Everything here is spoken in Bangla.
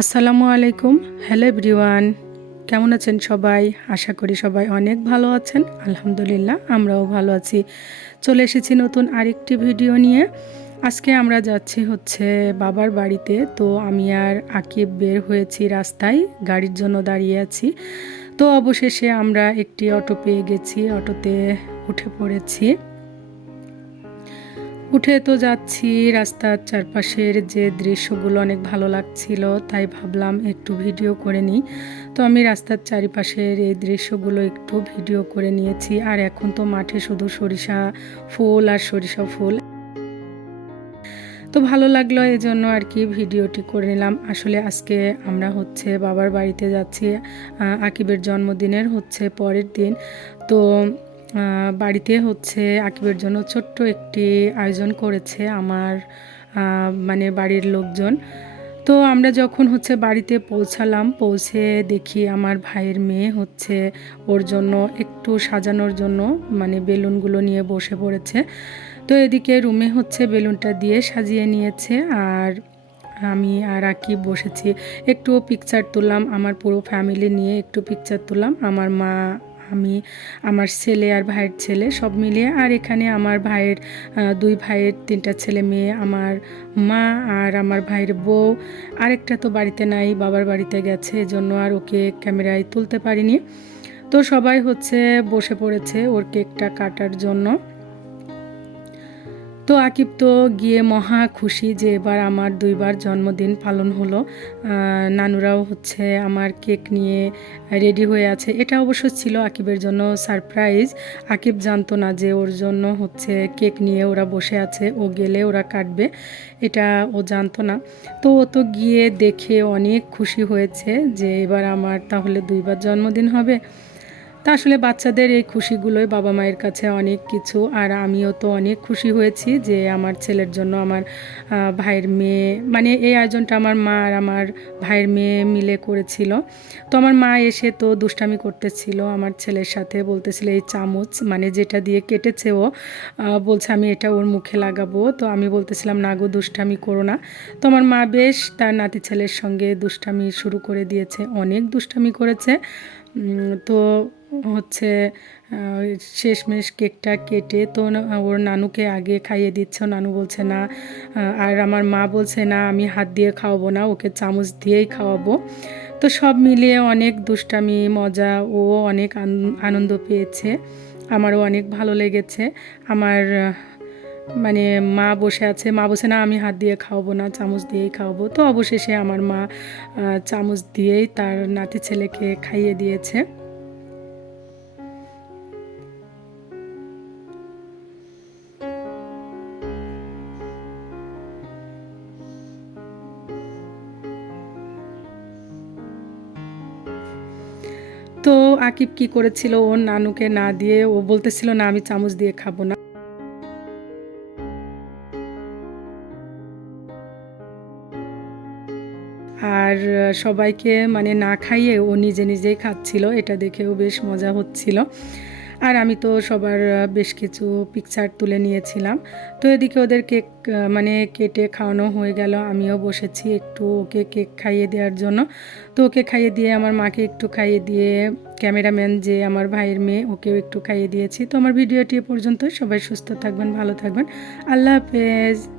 আসসালামু আলাইকুম। হ্যালো এভরিওয়ান কেমন আছেন সবাই? আশা করি সবাই অনেক ভালো আছেন। আলহামদুলিল্লাহ, আমরাও ভালো আছি। চলে এসেছি নতুন আরেকটি ভিডিও নিয়ে। আজকে আমরা যাচ্ছি হচ্ছে বাবার বাড়িতে। তো আমি আর আকিব বের হয়েছি রাস্তায়, গাড়ির জন্য দাঁড়িয়ে আছি। তো অবশেষে আমরা একটি অটো পেয়ে গেছি, অটোতে উঠে পড়েছি। উঠে তো যাচ্ছি, রাস্তার চারপাশের যে দৃশ্যগুলো অনেক ভালো লাগছিল, তাই ভাবলাম একটু ভিডিও করে নিই। তো আমি রাস্তার চারিপাশের এই দৃশ্যগুলো একটু ভিডিও করে নিয়েছি, আর এখন তো মাঠে শুধু সরিষা ফুল আর সরিষা ফুল। তো ভালো লাগল এই জন্য আর কি ভিডিওটি করে নিলাম। আসলে আজকে আমরা হচ্ছে বাবার বাড়িতে যাচ্ছি আকিবের জন্মদিনের হচ্ছে পরের দিন। তো বাড়িতে হচ্ছে আকিবের জন্য ছোট্ট একটি আয়োজন করেছে আমার মানে বাড়ির লোকজন। তো আমরা যখন হচ্ছে বাড়িতে পৌঁছালাম, পৌঁছে দেখি আমার ভাইয়ের মেয়ে হচ্ছে ওর জন্য একটু সাজানোর জন্য মানে বেলুনগুলো নিয়ে বসে পড়েছে। তো এদিকে রুমে হচ্ছে বেলুনটা দিয়ে সাজিয়ে নিয়েছে আর আমি আর আকি বসেছি। একটু পিকচার তুললাম, আমার পুরো ফ্যামিলি নিয়ে একটু পিকচার তুললাম। আমার মা আমি, আমার ছেলে আর ভাইয়ের ছেলে সব মিলিয়ে। আর এখানে আমার ভাইয়ের দুই ভাইয়ের তিনটা ছেলে মেয়ে, আমার মা আর আমার ভাইয়ের বউ। আরেকটা তো বাড়িতে নাই, বাবার বাড়িতে গেছে জন্য আর ওকে ক্যামেরায় তুলতে পারিনি। তো সবাই হচ্ছে বসে পড়েছে ওর কেকটা কাটার জন্য। তো আকিব তো গিয়ে মহা খুশি যে এবার আমার দুইবার জন্মদিন পালন হলো। নানুরাও হচ্ছে আমার কেক নিয়ে রেডি হয়ে আছে। এটা অবশ্য ছিল আকিবের জন্য সারপ্রাইজ। আকিব জানতো না যে ওর জন্য হচ্ছে কেক নিয়ে ওরা বসে আছে, ও গেলে ওরা কাটবে, এটা ও জানতো না। তো ও তো গিয়ে দেখে অনেক খুশি হয়েছে যে এবার আমার তাহলে দুইবার জন্মদিন হবে। তা আসলে বাচ্চাদের এই খুশিগুলোই বাবা মায়ের কাছে অনেক কিছু। আর আমিও তো অনেক খুশি হয়েছি যে আমার ছেলের জন্য আমার ভাইয়ের মেয়ে মানে এই আয়োজনটা আমার মা আর আমার ভাইয়ের মেয়ে মিলে করেছিল। তো আমার মা এসে তো দুষ্টামি করতেছিল আমার ছেলের সাথে, বলতেছিল এই চামচ মানে যেটা দিয়ে কেটেছে ও বলছে আমি এটা ওর মুখে লাগাবো। তো আমি বলতেছিলাম, না গো, দুষ্টামি করো না। তো আমার মা বেশ তার নাতি ছেলের সঙ্গে দুষ্টামি শুরু করে দিয়েছে, অনেক দুষ্টামি করেছে। তো হচ্ছে শেষমেশ কেকটা কেটে তো ওর নানুকে আগে খাইয়ে দিচ্ছে। নানু বলছে, না আর আমার মা বলছে, না, আমি হাত দিয়ে খাওয়াবো না, ওকে চামচ দিয়েই খাওয়াবো। তো সব মিলিয়ে অনেক দুষ্টামি, মজা, ও অনেক আনন্দ পেয়েছে। আমারও অনেক ভালো লেগেছে। আমার মানে মা বসে আছে, মা বসে না, আমি হাত দিয়ে খাওয়াবো না, চামচ দিয়েই খাওয়াবো। তো অবশেষে আমার মা চামচ দিয়েই তার নাতি ছেলেকে খাইয়ে দিয়েছে। তো আকিব কি করেছিল? ওর নানুকে না দিয়ে ও বলতেছিল, না, আমি চামচ দিয়ে খাব না। আর সবাইকে মানে না খাইয়ে ও নিজে নিজেই খাচ্ছিল। এটা দেখেও বেশ মজা হচ্ছিল। আর আমি তো সবার বেশ কিছু পিকচার তুলে নিয়েছিলাম। তো এদিকে ওদের কেক মানে কেটে খাওয়ানো হয়ে গেল। আমিও বসেছি একটু ওকে কেক খাইয়ে দেওয়ার জন্য। তো ওকে খাইয়ে দিয়ে আমার মাকে একটু খাইয়ে দিয়ে ক্যামেরাম্যান যে আমার ভাইয়ের মেয়ে, ওকেও একটু খাইয়ে দিয়েছি। তো আমার ভিডিওটি পর্যন্ত সবাই সুস্থ থাকবেন, ভালো থাকবেন। আল্লাহ হাফেজ।